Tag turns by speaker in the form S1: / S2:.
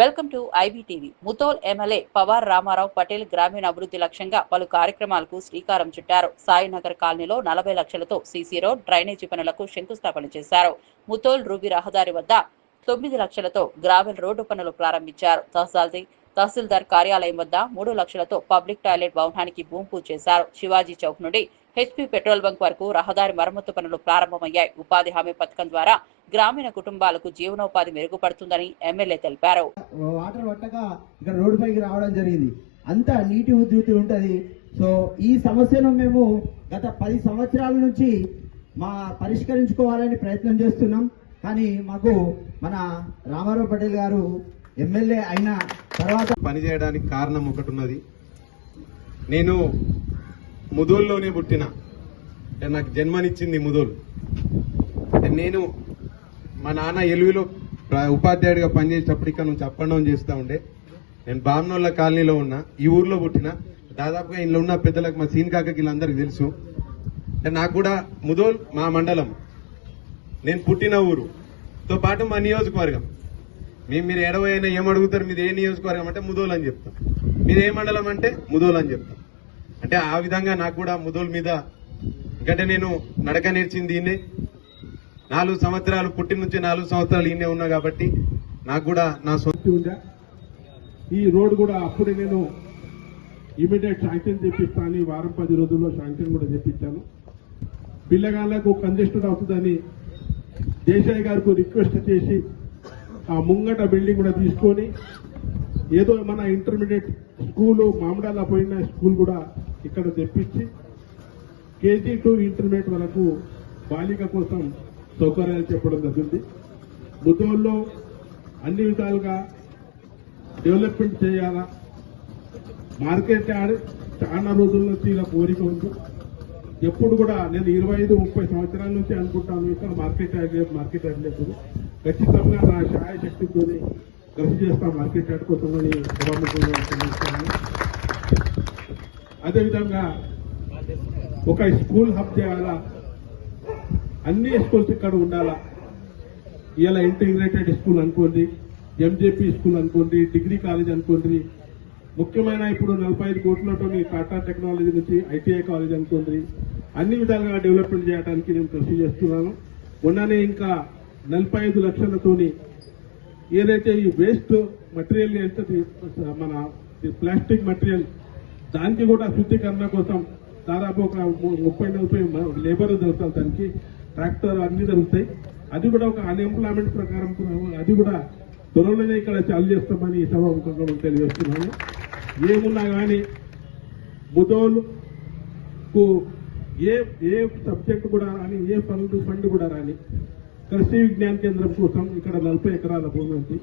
S1: Welcome to IBTV. Mudhol MLA Pawar Ramarao Patel గ్రామీణ అభివృద్ధి లక్ష్యంగా పలు కార్యక్రమాలకు శ్రీకారం చుట్టారు. సాయినగర్ కాలనీలో నలభై లక్షలతో సీసీ రోడ్ డ్రైనేజీ పనులకు శంకుస్థాపన చేశారు. ముతోల్ రూబీ రహదారి వద్ద తొమ్మిది లక్షలతో గ్రావెల్ రోడ్డు పనులు ప్రారంభించారు. తహసీల్దార్ తహసీల్దార్ కార్యాలయం వద్ద మూడు లక్షలతో పబ్లిక్ టాయిలెట్ భవనానికి భూమి పూజ చేశారు. శివాజీ చౌక్ నుండి హెచ్పీ పెట్రోల్ బంక్ వరకు రహదారి మరమ్మతు పనులు ప్రారంభమయ్యాయి. ఉపాధి హామీ పథకం ద్వారా గ్రామీణ కుటుంబాలకు జీవనోపాధి మెరుగుపడుతుందని ఎమ్మెల్యే తెలిపారు.
S2: వాటర్ పట్టగా ఇక్కడ రోడ్డు పైకి రావడం జరిగింది. అంత నీటి ఉధృతి ఉంటుంది. సో ఈ సమస్యను మేము గత పది సంవత్సరాల నుంచి మా పరిష్కరించుకోవాలని ప్రయత్నం చేస్తున్నాం. కానీ మాకు మన రామారావు పటేల్ గారు ఎమ్మెల్యే అయిన తర్వాత
S3: పనిచేయడానికి కారణం ఒకటి ఉన్నది నేను ముదూల్లోనే పుట్టిన. నాకు జన్మనిచ్చింది ముదూల్. నేను మా నాన్న ఎలువిలో ఉపాధ్యాయుడిగా పనిచేసేటప్పుడు ఇక్కడ నుంచి అప్ అండ్ డౌన్ చేస్తూ ఉండే. నేను బామ్నోళ్ళ కాలనీలో ఉన్నా ఈ ఊర్లో పుట్టిన. దాదాపుగా ఇంట్లో ఉన్న పెద్దలకు మా సీన్ కాకకి వీళ్ళందరికీ తెలుసు. నాకు కూడా ముదోల్ మా మండలం. నేను పుట్టిన ఊరుతో పాటు మా నియోజకవర్గం. మేము మీరు ఎడవైనా ఏం అడుగుతారు ఏ నియోజకవర్గం అంటే ముదోలు అని చెప్తాం. మీరు ఏ మండలం అంటే ముదోలు అని చెప్తాం. అంటే ఆ విధంగా నాకు కూడా ముదోల్ మీద ఎందుకంటే నేను నడక నేర్చింది ఈయనే. నాలుగు సంవత్సరాలు పుట్టిన నుంచి నాలుగు సంవత్సరాలు ఈయనే ఉన్నా కాబట్టి నాకు కూడా నా సొంత
S4: ఉందా? ఈ రోడ్ కూడా అప్పుడే నేను ఇమీడియట్ శాంక్షన్ చేపిస్తాను వారం పది రోజుల్లో శాంక్షన్ కూడా చెప్పించాను పిల్లగాళ్ళకు కంజెస్టెడ్ అవుతుందని దేశాయ్ గారికి రిక్వెస్ట్ చేసి ఆ ముంగట బిల్డింగ్ కూడా తీసుకొని ఏదో మన ఇంటర్మీడియట్ స్కూలు మామిడాల పోయిన స్కూల్ కూడా ఇక్కడ తెప్పించి కేజీ టు ఇంటర్మీడియట్ వరకు బాలిక కోసం సౌకర్యాలు చెప్పడం జరిగింది. ముద్దోల్లో అన్ని విధాలుగా డెవలప్మెంట్ చేయాలా. మార్కెట్ యార్డ్ చాలా రోజుల నుంచి ఇలా కోరిక ఉంది. ఎప్పుడు కూడా నేను ఇరవై ఐదు ముప్పై సంవత్సరాల నుంచి అనుకుంటాను ఇక్కడ మార్కెట్ యార్డ్ లేదు మార్కెట్ యాడ్ లేదు. ఖచ్చితంగా నా శాయశక్తితో కృషి చేస్తాం మార్కెట్ యార్డ్ సభాముఖంగా అదేవిధంగా ఒక స్కూల్ హబ్ చేయాలా? అన్ని స్కూల్స్ ఇక్కడ ఉండాలా? ఇలా ఇంటిగ్రేటెడ్ స్కూల్ అనుకోండి ఎంజేపీ స్కూల్ అనుకోండి డిగ్రీ కాలేజ్ అనుకోండి ముఖ్యమైన ఇప్పుడు నలభై ఐదు కోట్లతో టాటా టెక్నాలజీ నుంచి ఐటీఐ కాలేజ్ అనుకోండి అన్ని విధాలుగా డెవలప్మెంట్ చేయడానికి నేను కృషి చేస్తున్నాను. ఉన్ననే ఇంకా నలభై ఐదు లక్షలతోని ఏదైతే ఈ వేస్ట్ మటీరియల్ ఎంత మన ప్లాస్టిక్ మటీరియల్ దానికి కూడా శుద్ధీకరణ కోసం దాదాపు ఒక ముప్పై నలభై లేబర్ దొరుకుతారు దానికి ట్రాక్టర్ అన్ని దొరుకుతాయి. అది కూడా ఒక అన్ఎంప్లాయ్మెంట్ ప్రకారం కూడా అది కూడా త్వరలోనే ఇక్కడ చాలు చేస్తామని ఈ సభాముఖంగా తెలియజేస్తున్నాము ఏమున్నా కానీ ముదోలుకు ఏ ఏ సబ్జెక్ట్ కూడా రాని ఏ ఫండ్ ఫండ్ కూడా రాని కృషి విజ్ఞాన కేంద్రం కోసం ఇక్కడ నలభై ఎకరాల భూమి ఉంది.